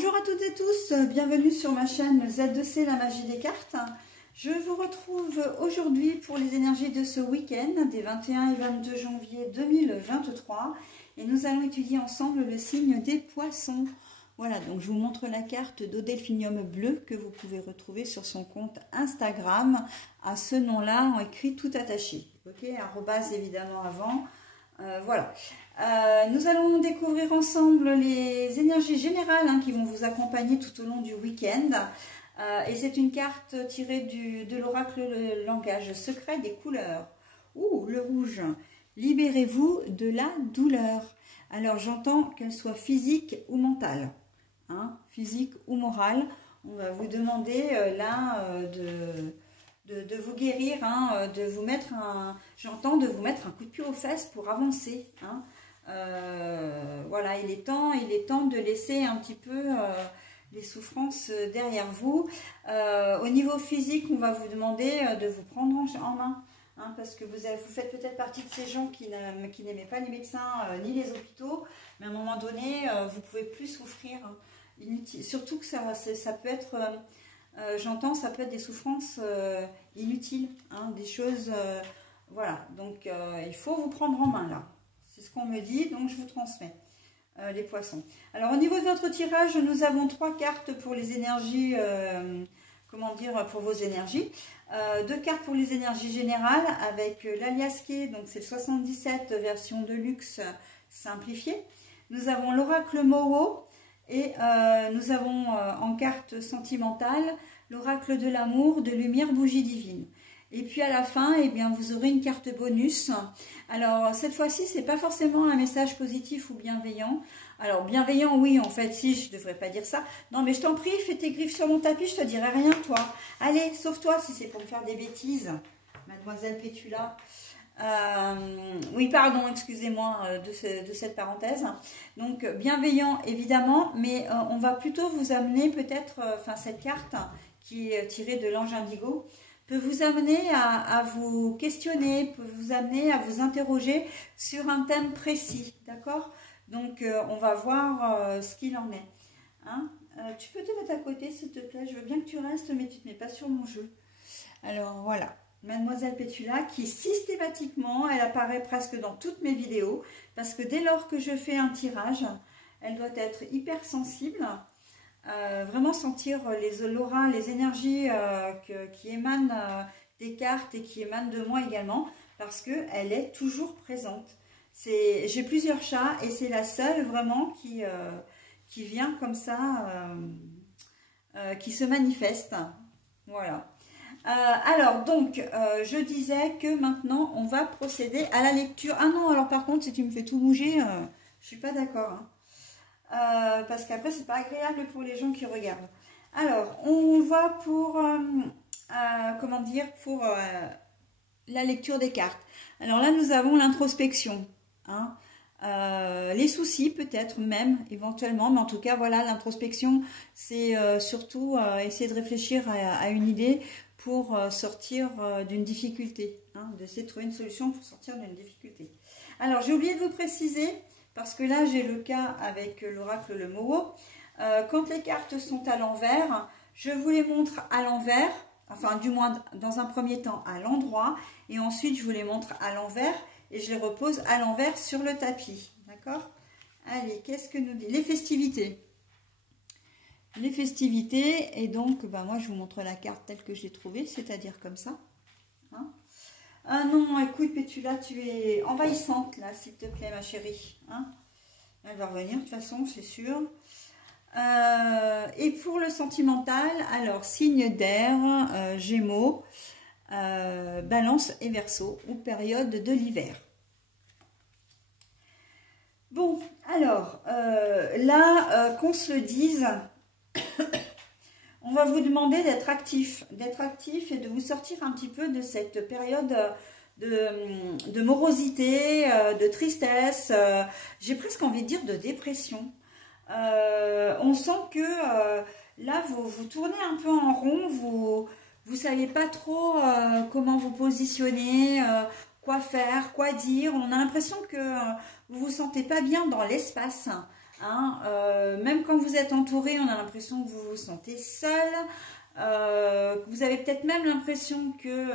Bonjour à toutes et tous, bienvenue sur ma chaîne Z2C, la magie des cartes. Je vous retrouve aujourd'hui pour les énergies de ce week-end des 21 et 22 janvier 2023 et nous allons étudier ensemble le signe des poissons. Voilà, donc je vous montre la carte d'Odelphinium bleu que vous pouvez retrouver sur son compte Instagram à ce nom-là, en écrit tout attaché. Ok, arrobase évidemment avant. Voilà. Nous allons découvrir ensemble les énergies générales qui vont vous accompagner tout au long du week-end. Et c'est une carte tirée de l'oracle le langage secret des couleurs. Ouh, le rouge. Libérez-vous de la douleur. Alors j'entends qu'elle soit physique ou mentale. Physique ou morale. On va vous demander de vous guérir, de vous mettre j'entends de vous mettre un coup de pied aux fesses pour avancer. Voilà, il est temps de laisser un petit peu les souffrances derrière vous. Au niveau physique, on va vous demander de vous prendre en main, parce que vous faites peut-être partie de ces gens qui n'aimaient pas les médecins ni les hôpitaux, mais à un moment donné, vous pouvez plus souffrir. Inutile. Surtout que ça peut être... j'entends, ça peut être des souffrances inutiles, des choses, voilà, donc il faut vous prendre en main là, c'est ce qu'on me dit, donc je vous transmets les poissons. Alors au niveau de votre tirage, nous avons 3 cartes pour les énergies, pour vos énergies, 2 cartes pour les énergies générales avec l'aliasqué, donc c'est le 77 version de luxe simplifiée. Nous avons l'oracle Moho. Et nous avons en carte sentimentale l'oracle de l'amour, de lumière, bougie divine. Et puis à la fin, eh bien, vous aurez une carte bonus. Alors cette fois-ci, c'est pas forcément un message positif ou bienveillant. Alors bienveillant, oui, en fait, si, je devrais pas dire ça. Non, mais je t'en prie, fais tes griffes sur mon tapis, je te dirai rien, toi. Allez, sauve-toi si c'est pour me faire des bêtises, mademoiselle Pétula. Oui, pardon, excusez-moi de cette parenthèse. Donc, bienveillant, évidemment, mais on va plutôt vous amener peut-être, cette carte qui est tirée de l'ange indigo, peut vous amener à vous questionner, peut vous amener à vous interroger sur un thème précis, d'accord? Donc, on va voir ce qu'il en est. Tu peux te mettre à côté, s'il te plaît? Je veux bien que tu restes, mais tu ne te mets pas sur mon jeu. Alors, voilà. Mademoiselle Pétula qui systématiquement, elle apparaît presque dans toutes mes vidéos parce que dès lors que je fais un tirage, elle doit être hyper sensible, vraiment sentir l'aura, les énergies qui émanent des cartes et qui émanent de moi également parce qu'elle est toujours présente. J'ai plusieurs chats et c'est la seule vraiment qui vient comme ça, qui se manifeste. Voilà. Alors, donc, je disais que maintenant, on va procéder à la lecture. Ah non, alors par contre, si tu me fais tout bouger, je suis pas d'accord. Parce qu'après, c'est pas agréable pour les gens qui regardent. Alors, on va pour, pour la lecture des cartes. Alors là, nous avons l'introspection. Les soucis peut-être même éventuellement, mais en tout cas voilà, l'introspection c'est surtout essayer de réfléchir à une idée pour sortir d'une difficulté, d'essayer de trouver une solution pour sortir d'une difficulté. Alors j'ai oublié de vous préciser, parce que là j'ai le cas avec l'oracle le Moho, quand les cartes sont à l'envers, je vous les montre à l'envers, enfin du moins dans un premier temps à l'endroit, et ensuite je vous les montre à l'envers, et je les repose à l'envers sur le tapis. D'accord? Allez, qu'est-ce que nous dit? Les festivités. Les festivités, et donc, moi, je vous montre la carte telle que je l'ai trouvée, c'est-à-dire comme ça. Ah non, écoute, Pétula, tu es envahissante, là, s'il te plaît, ma chérie. Elle va revenir, de toute façon, c'est sûr. Et pour le sentimental, alors, signe d'air, Gémeaux, Balance et Verseau, ou période de l'hiver. Bon, alors, qu'on se le dise, on va vous demander d'être actif et de vous sortir un petit peu de cette période de morosité, de tristesse, j'ai presque envie de dire de dépression. On sent que là, vous tournez un peu en rond, vous ne savez pas trop comment vous positionner, quoi faire, quoi dire. On a l'impression que vous vous sentez pas bien dans l'espace. hein. Même quand vous êtes entouré, on a l'impression que vous vous sentez seul. Vous avez peut-être même l'impression que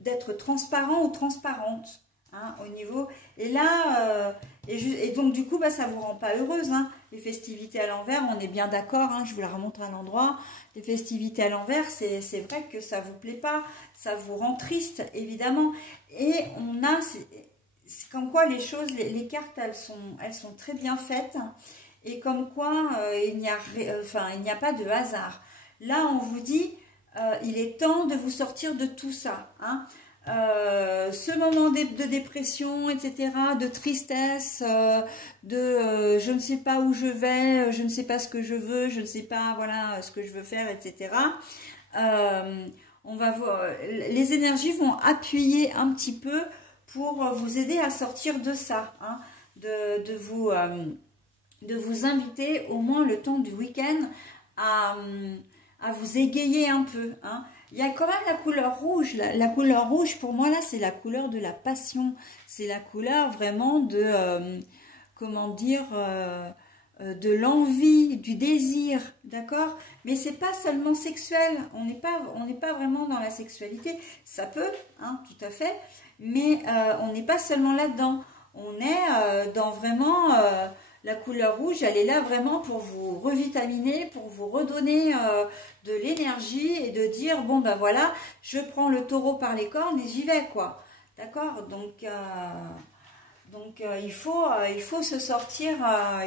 d'être transparent ou transparente, hein, au niveau. Et là, et donc du coup, bah, ça vous rend pas heureuse, hein. Les festivités à l'envers, on est bien d'accord, hein, je vous la remonte à l'endroit. Les festivités à l'envers, c'est vrai que ça vous plaît pas, ça vous rend triste, évidemment. Et on a, c'est comme quoi les choses, les cartes, elles sont très bien faites. Et comme quoi, il n'y a pas de hasard. Là, on vous dit, il est temps de vous sortir de tout ça, hein. Ce moment de dépression, etc., de tristesse, je ne sais pas où je vais, je ne sais pas ce que je veux, je ne sais pas, voilà, ce que je veux faire, etc. On va voir, les énergies vont appuyer un petit peu pour vous aider à sortir de ça, hein, de vous inviter au moins le temps du week-end à vous égayer un peu, hein. Il y a quand même la couleur rouge. La couleur rouge, pour moi, là, c'est la couleur de la passion. C'est la couleur vraiment de, comment dire, de l'envie, du désir, d'accord? Mais c'est pas seulement sexuel. On n'est pas vraiment dans la sexualité. Ça peut, hein, tout à fait. Mais on n'est pas seulement là-dedans. On est dans vraiment... la couleur rouge, elle est là vraiment pour vous revitaminer, pour vous redonner de l'énergie et de dire, bon ben voilà, je prends le taureau par les cornes et j'y vais, quoi. D'accord? Donc il faut se sortir,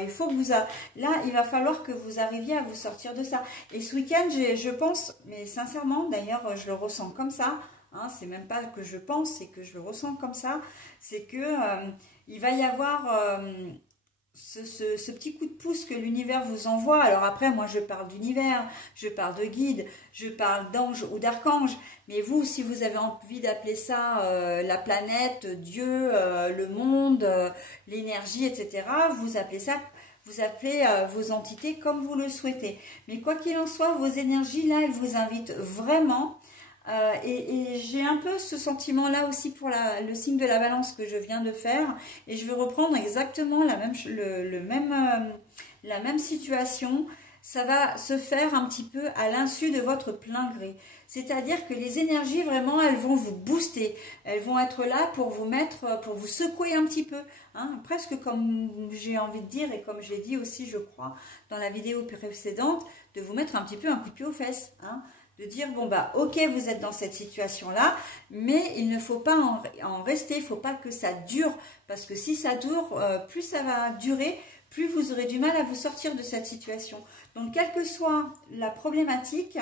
il faut que là, il va falloir que vous arriviez à vous sortir de ça. Et ce week-end, je pense, mais sincèrement, d'ailleurs, je le ressens comme ça, hein, c'est même pas que je pense, c'est que je le ressens comme ça, c'est que il va y avoir... ce petit coup de pouce que l'univers vous envoie. Alors après, moi je parle d'univers, je parle de guide, je parle d'ange ou d'archange, mais vous, si vous avez envie d'appeler ça la planète, Dieu, le monde, l'énergie, etc., vous appelez ça, vous appelez vos entités comme vous le souhaitez. Mais quoi qu'il en soit, vos énergies là, elles vous invitent vraiment. Et j'ai un peu ce sentiment-là aussi pour le signe de la balance que je viens de faire. Et je vais reprendre exactement la même situation. Ça va se faire un petit peu à l'insu de votre plein gré. C'est-à-dire que les énergies, vraiment, elles vont vous booster. Elles vont être là pour vous pour vous secouer un petit peu. Hein, presque comme j'ai envie de dire, et comme je l'ai dit aussi, je crois, dans la vidéo précédente, de vous mettre un petit peu un coup de pied aux fesses. Hein, de dire, bon bah ok, vous êtes dans cette situation-là, mais il ne faut pas en rester, il ne faut pas que ça dure, parce que si ça dure, plus ça va durer, plus vous aurez du mal à vous sortir de cette situation. Donc, quelle que soit la problématique,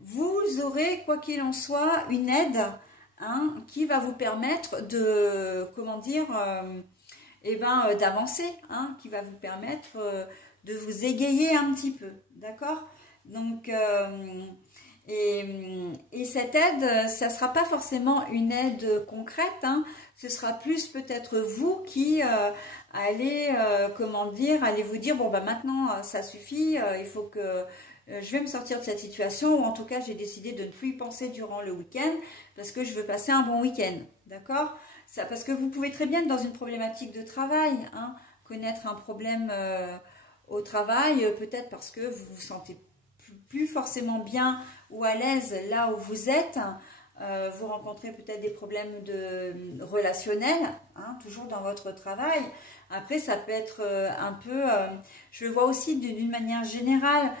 vous aurez, quoi qu'il en soit, une aide, hein, qui va vous permettre de, comment dire, d'avancer, hein, qui va vous permettre de vous égayer un petit peu, d'accord? Donc... Et cette aide, ça ne sera pas forcément une aide concrète, hein, ce sera plus peut-être vous qui allez, allez vous dire, bon bah maintenant ça suffit, il faut que je vais me sortir de cette situation, ou en tout cas j'ai décidé de ne plus y penser durant le week-end, parce que je veux passer un bon week-end, d'accord? Parce que vous pouvez très bien être dans une problématique de travail, hein, connaître un problème au travail, peut-être parce que vous vous sentez plus forcément bien ou à l'aise là où vous êtes, vous rencontrez peut-être des problèmes relationnels, hein, toujours dans votre travail. Après, ça peut être un peu, je le vois aussi d'une manière générale,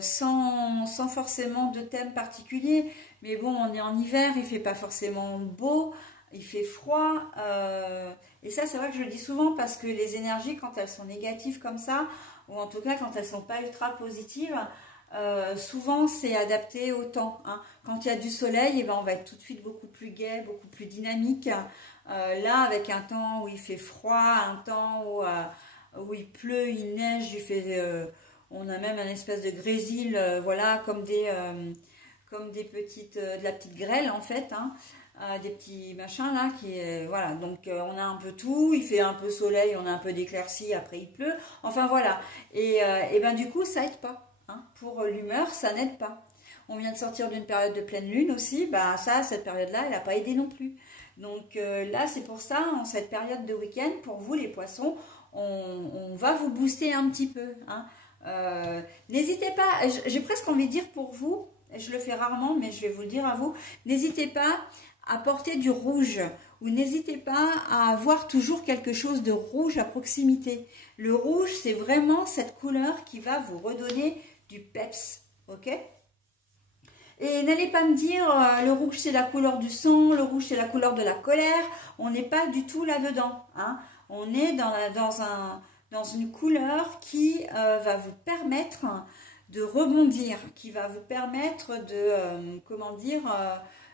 sans forcément de thème particulier, mais bon, on est en hiver, il fait pas forcément beau, il fait froid, et ça c'est vrai que je le dis souvent, parce que les énergies, quand elles sont négatives comme ça, ou en tout cas quand elles sont pas ultra positives, souvent c'est adapté au temps, hein. Quand il y a du soleil, on va être tout de suite beaucoup plus gai, beaucoup plus dynamique. Là, avec un temps où il fait froid, un temps où il pleut, il neige, on a même un espèce de grésil, voilà, comme des petites, de la petite grêle en fait, hein. Des petits machins là voilà, donc on a un peu tout, il fait un peu soleil, on a un peu d'éclaircie, après il pleut, enfin voilà, et du coup ça aide pas. Hein, pour l'humeur, ça n'aide pas. On vient de sortir d'une période de pleine lune aussi, bah cette période-là, elle n'a pas aidé non plus. Donc là, c'est pour ça, en cette période de week-end, pour vous les poissons, on va vous booster un petit peu. Hein. N'hésitez pas, j'ai presque envie de dire pour vous, je le fais rarement, mais je vais vous le dire à vous, n'hésitez pas à porter du rouge ou n'hésitez pas à avoir toujours quelque chose de rouge à proximité. Le rouge, c'est vraiment cette couleur qui va vous redonner du peps, ok? Et n'allez pas me dire le rouge c'est la couleur du sang, le rouge c'est la couleur de la colère. On n'est pas du tout là-dedans. Hein. On est dans une couleur qui va vous permettre de rebondir, qui va vous permettre de, comment dire,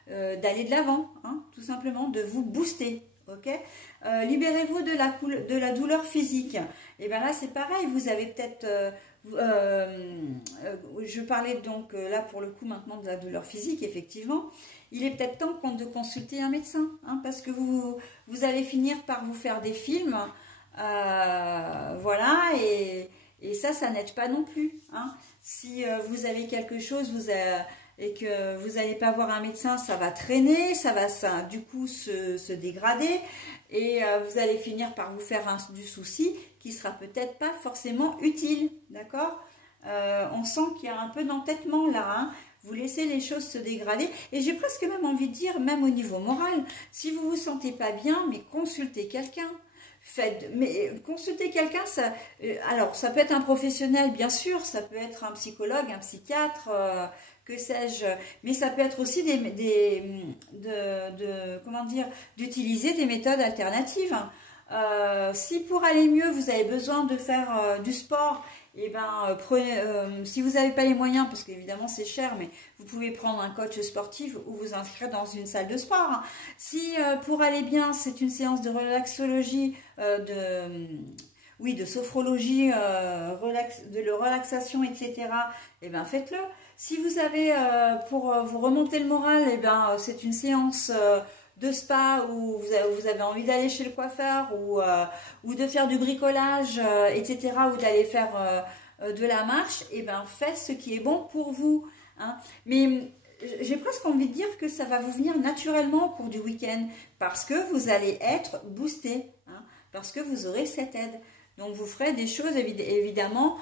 d'aller de l'avant, hein, tout simplement, de vous booster. Okay, libérez-vous de la douleur physique. Et bien là c'est pareil, vous avez peut-être... je parlais donc là pour le coup maintenant de la douleur physique, effectivement. Il est peut-être temps de consulter un médecin, hein, parce que vous allez finir par vous faire des films. Voilà, et ça n'aide pas non plus. Hein. Si vous avez quelque chose, et que vous n'allez pas voir un médecin, ça va traîner, ça va du coup se dégrader et vous allez finir par vous faire du souci qui sera peut-être pas forcément utile, d'accord? On sent qu'il y a un peu d'entêtement là, hein. Vous laissez les choses se dégrader et j'ai presque même envie de dire, même au niveau moral, si vous vous sentez pas bien, mais consultez quelqu'un. Mais consulter quelqu'un, alors ça peut être un professionnel bien sûr, ça peut être un psychologue, un psychiatre, que sais-je, mais ça peut être aussi comment dire, d'utiliser des méthodes alternatives. Si pour aller mieux vous avez besoin de faire du sport, et ben si vous n'avez pas les moyens, parce qu'évidemment c'est cher, mais vous pouvez prendre un coach sportif ou vous inscrire dans une salle de sport. Hein. Si pour aller bien c'est une séance de relaxologie, de sophrologie, de relaxation, etc., et ben faites-le. Si vous avez pour vous remonter le moral, et ben c'est une séance de spa où vous avez envie d'aller chez le coiffeur ou de faire du bricolage, etc., ou d'aller faire de la marche, et ben faites ce qui est bon pour vous. Hein. Mais j'ai presque envie de dire que ça va vous venir naturellement au cours du week-end parce que vous allez être boosté, hein, parce que vous aurez cette aide. Donc vous ferez des choses évidemment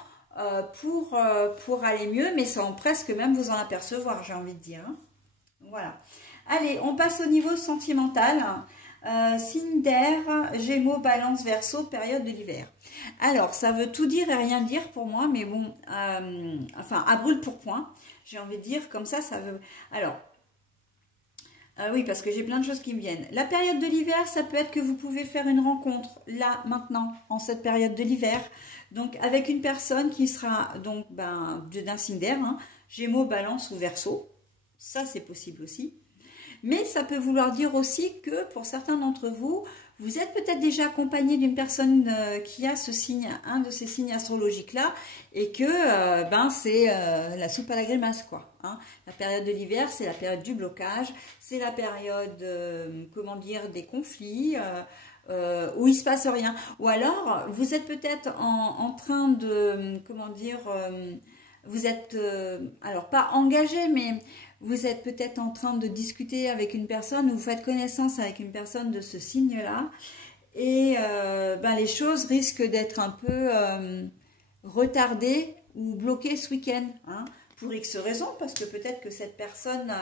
pour aller mieux, mais sans presque même vous en apercevoir, j'ai envie de dire. Hein. Voilà. Allez, on passe au niveau sentimental. Signe d'air, Gémeaux, Balance, Verseau, période de l'hiver. Alors, ça veut tout dire et rien dire pour moi, mais bon, enfin, à brûle pour point, j'ai envie de dire, comme ça veut... Alors, oui, parce que j'ai plein de choses qui me viennent. La période de l'hiver, ça peut être que vous pouvez faire une rencontre, là, maintenant, en cette période de l'hiver, donc avec une personne qui sera donc d'un signe d'air, hein, Gémeaux, Balance ou Verseau. Ça, c'est possible aussi. Mais ça peut vouloir dire aussi que pour certains d'entre vous, vous êtes peut-être déjà accompagné d'une personne qui a ce signe, un de ces signes astrologiques-là, et que c'est la soupe à la grimace, quoi. Hein. La période de l'hiver, c'est la période du blocage, c'est la période, comment dire, des conflits, où il ne se passe rien. Ou alors, vous êtes peut-être en train de, comment dire, vous êtes, alors pas engagé, mais... Vous êtes peut-être en train de discuter avec une personne ou vous faites connaissance avec une personne de ce signe-là et les choses risquent d'être un peu retardées ou bloquées ce week-end, hein, pour X raisons, parce que peut-être que cette personne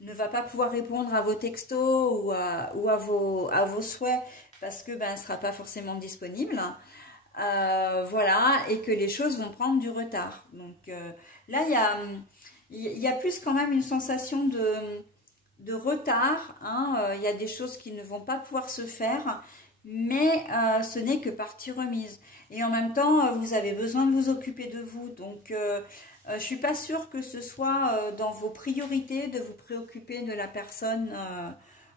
ne va pas pouvoir répondre à vos textos ou à vos souhaits parce que elle ne sera pas forcément disponible. Voilà, et que les choses vont prendre du retard. Donc là, il y a plus quand même une sensation de retard, hein. Il y a des choses qui ne vont pas pouvoir se faire, mais ce n'est que partie remise. Et en même temps, vous avez besoin de vous occuper de vous. Donc, je ne suis pas sûre que ce soit dans vos priorités de vous préoccuper de la personne.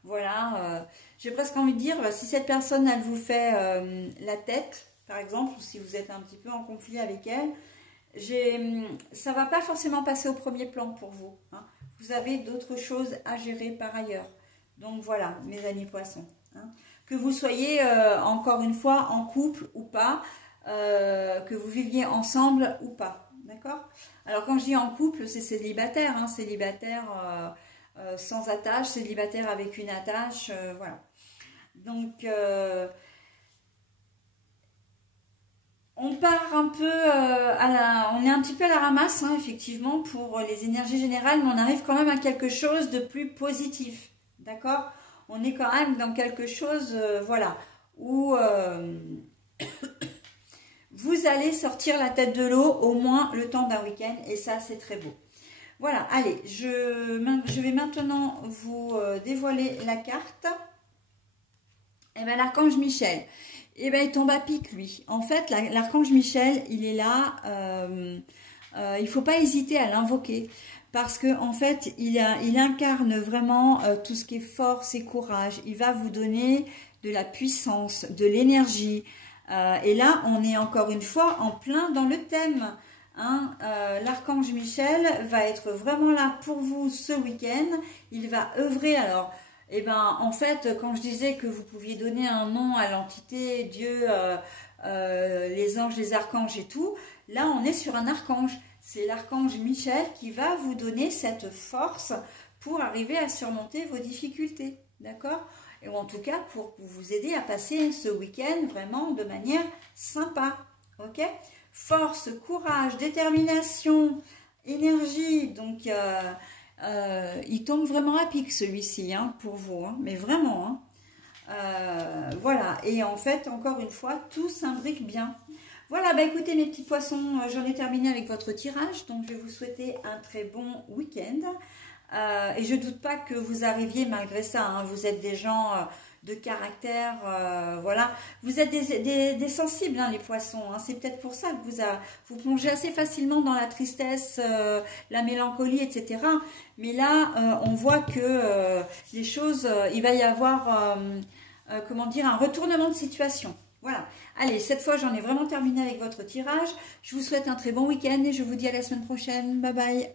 Voilà, j'ai presque envie de dire, si cette personne, elle vous fait la tête, par exemple, ou si vous êtes un petit peu en conflit avec elle, ça ne va pas forcément passer au premier plan pour vous. Hein. Vous avez d'autres choses à gérer par ailleurs. Donc voilà, mes amis poissons. Hein. Que vous soyez encore une fois en couple ou pas, que vous viviez ensemble ou pas. D'accord? Alors quand je dis en couple, c'est célibataire. Hein, célibataire sans attache, célibataire avec une attache. Voilà. Donc... On part un peu on est un petit peu à la ramasse, hein, effectivement, pour les énergies générales, mais on arrive quand même à quelque chose de plus positif, d'accord? On est quand même dans quelque chose, voilà, où vous allez sortir la tête de l'eau au moins le temps d'un week-end, et ça, c'est très beau. Voilà, allez, je vais maintenant vous dévoiler la carte. Et bien, l'archange Michel. Et bien, il tombe à pic, lui. En fait, l'archange Michel, il est là. Il ne faut pas hésiter à l'invoquer. Parce que en fait, il incarne vraiment tout ce qui est force et courage. Il va vous donner de la puissance, de l'énergie. Et là, on est encore une fois en plein dans le thème. Hein, l'archange Michel va être vraiment là pour vous ce week-end. Il va œuvrer alors. Eh ben, en fait, quand je disais que vous pouviez donner un nom à l'entité, Dieu, les anges, les archanges et tout, là, on est sur un archange. C'est l'archange Michel qui va vous donner cette force pour arriver à surmonter vos difficultés, d'accord? Et en tout cas, pour vous aider à passer ce week-end vraiment de manière sympa, ok? Force, courage, détermination, énergie, donc... il tombe vraiment à pic celui-ci, hein, pour vous, hein, mais vraiment. Hein. Voilà, et en fait, encore une fois, tout s'imbrique bien. Voilà, bah écoutez mes petits poissons, j'en ai terminé avec votre tirage, donc je vais vous souhaiter un très bon week-end. Et je ne doute pas que vous arriviez malgré ça, hein, vous êtes des gens... de caractère, voilà. Vous êtes des sensibles, hein, les poissons. Hein. C'est peut-être pour ça que vous plongez assez facilement dans la tristesse, la mélancolie, etc. Mais là, on voit que les choses, il va y avoir, comment dire, un retournement de situation. Voilà. Allez, cette fois, j'en ai vraiment terminé avec votre tirage. Je vous souhaite un très bon week-end et je vous dis à la semaine prochaine. Bye bye.